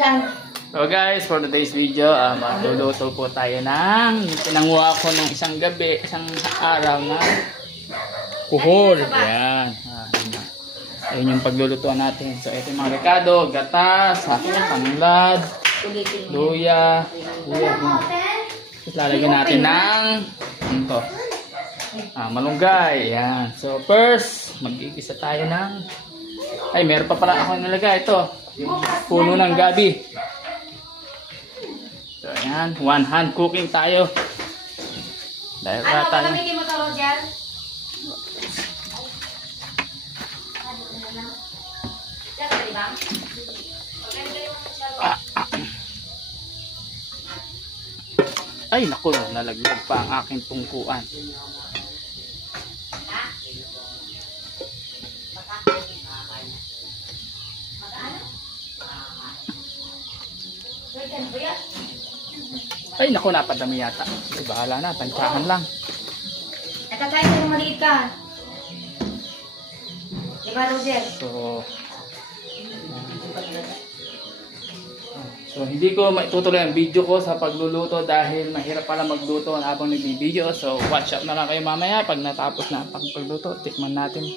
So guys, for today's video, magluluto po tayo ng pinanguha ko ng isang gabi, isang araw na kuhol. Ayan. Ayun yung paglulutuan natin. So ito yung mga rekado, gatas, tanglad, luya. Tapos lalagyan natin ng malunggay. Ayan. So first, mag-igisa tayo ng meron pa pala ako nilagay. Ito, puno ng gabi. So ayan, one hand cooking tayo. Dahil tayo. Gamitin mo ito, Roger? Ay naku, nalaglag pa ang aking tungkuan. Ay naku, napadami yata. Ay, bahala na, tansyahan lang. Nakakain ka ng maliit ka. Diba, Roger? So hindi ko maitutuloy ang video ko sa pagluluto dahil mahirap pala magluto habang nagbibideo. So watch up na lang kayo mamaya pag natapos na ang pagluto. Tikman natin.